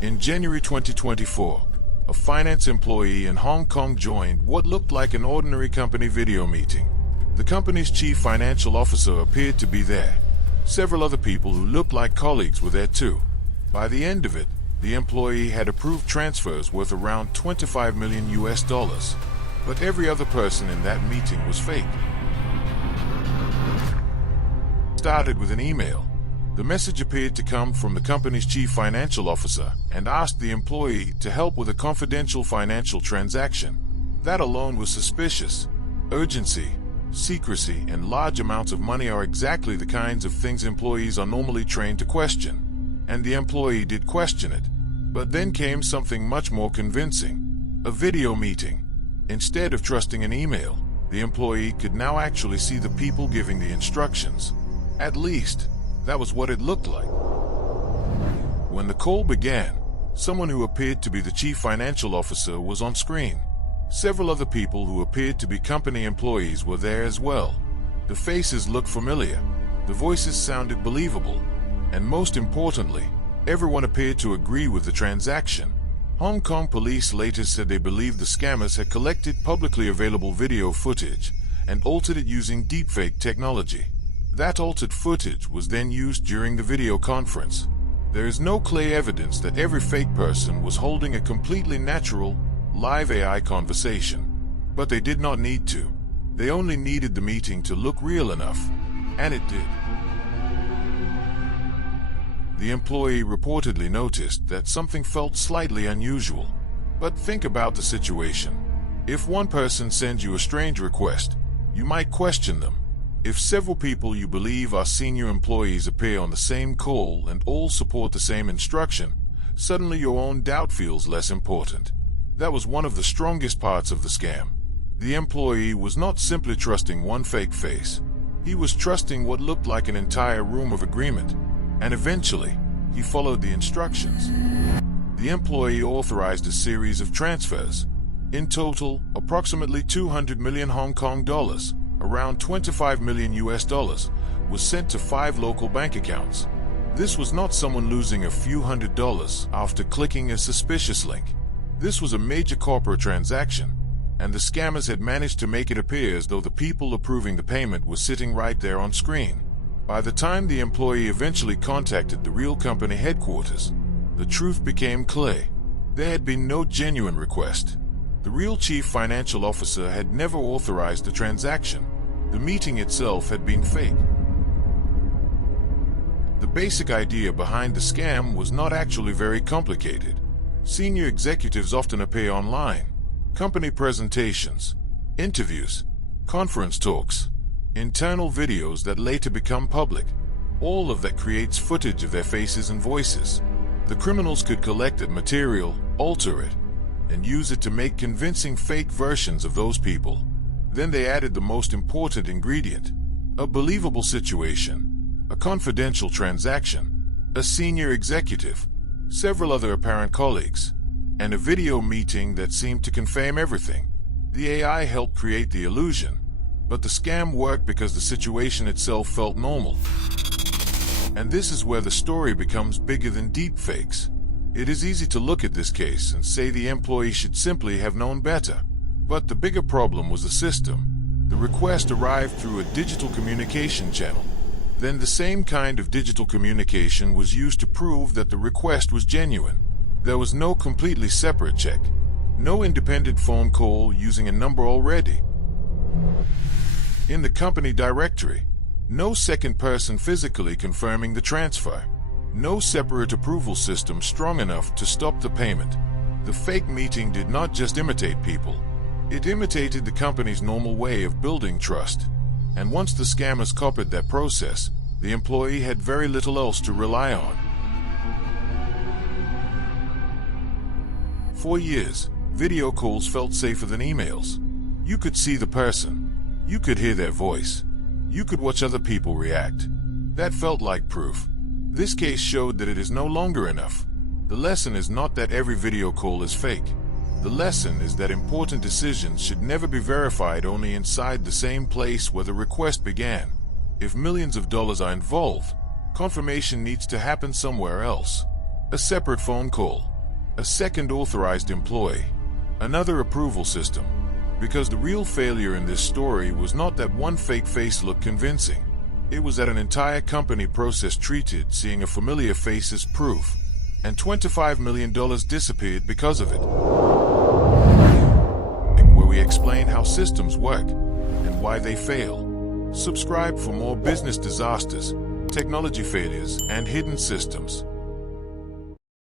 In January 2024, a finance employee in Hong Kong joined what looked like an ordinary company video meeting. The company's chief financial officer appeared to be there. Several other people who looked like colleagues were there too. By the end of it, the employee had approved transfers worth around $25 million. But every other person in that meeting was fake. Started with an email. The message appeared to come from the company's chief financial officer and asked the employee to help with a confidential financial transaction. That alone was suspicious. Urgency, secrecy, and large amounts of money are exactly the kinds of things employees are normally trained to question. And the employee did question it. But then came something much more convincing. A video meeting. Instead of trusting an email, the employee could now actually see the people giving the instructions. At least, that was what it looked like. When the call began, someone who appeared to be the chief financial officer was on screen. Several other people who appeared to be company employees were there as well. The faces looked familiar, the voices sounded believable, and most importantly, everyone appeared to agree with the transaction. Hong Kong police later said they believed the scammers had collected publicly available video footage and altered it using deepfake technology. That altered footage was then used during the video conference. There is no clear evidence that every fake person was holding a completely natural, live AI conversation. But they did not need to. They only needed the meeting to look real enough. And it did. The employee reportedly noticed that something felt slightly unusual. But think about the situation. If one person sends you a strange request, you might question them. If several people you believe are senior employees appear on the same call and all support the same instruction, suddenly your own doubt feels less important. That was one of the strongest parts of the scam. The employee was not simply trusting one fake face. He was trusting what looked like an entire room of agreement. And eventually, he followed the instructions. The employee authorized a series of transfers. In total, approximately 200 million Hong Kong dollars, around $25 million, was sent to 5 local bank accounts. This was not someone losing a few $100s after clicking a suspicious link. This was a major corporate transaction, and the scammers had managed to make it appear as though the people approving the payment were sitting right there on screen. By the time the employee eventually contacted the real company headquarters, the truth became clear. There had been no genuine request. The real chief financial officer had never authorized the transaction. The meeting itself had been fake. The basic idea behind the scam was not actually very complicated. Senior executives often appear online. Company presentations, interviews, conference talks, internal videos that later become public. All of that creates footage of their faces and voices. The criminals could collect that material, alter it, and use it to make convincing fake versions of those people. Then they added the most important ingredient: a believable situation, a confidential transaction, a senior executive, several other apparent colleagues, and a video meeting that seemed to confirm everything. The AI helped create the illusion, but the scam worked because the situation itself felt normal. And this is where the story becomes bigger than deepfakes. It is easy to look at this case and say the employee should simply have known better. But the bigger problem was the system. The request arrived through a digital communication channel. Then the same kind of digital communication was used to prove that the request was genuine. There was no completely separate check. No independent phone call using a number already in the company directory. No second person physically confirming the transfer. No separate approval system strong enough to stop the payment. The fake meeting did not just imitate people. It imitated the company's normal way of building trust. And once the scammers copied that process, the employee had very little else to rely on. For years, video calls felt safer than emails. You could see the person. You could hear their voice. You could watch other people react. That felt like proof. This case showed that it is no longer enough. The lesson is not that every video call is fake. The lesson is that important decisions should never be verified only inside the same place where the request began. If millions of dollars are involved, confirmation needs to happen somewhere else. A separate phone call, a second authorized employee, another approval system. Because the real failure in this story was not that one fake face looked convincing. It was that an entire company process treated seeing a familiar face as proof, and $25 million disappeared because of it. Where we explain how systems work and why they fail. Subscribe for more business disasters, technology failures, and hidden systems.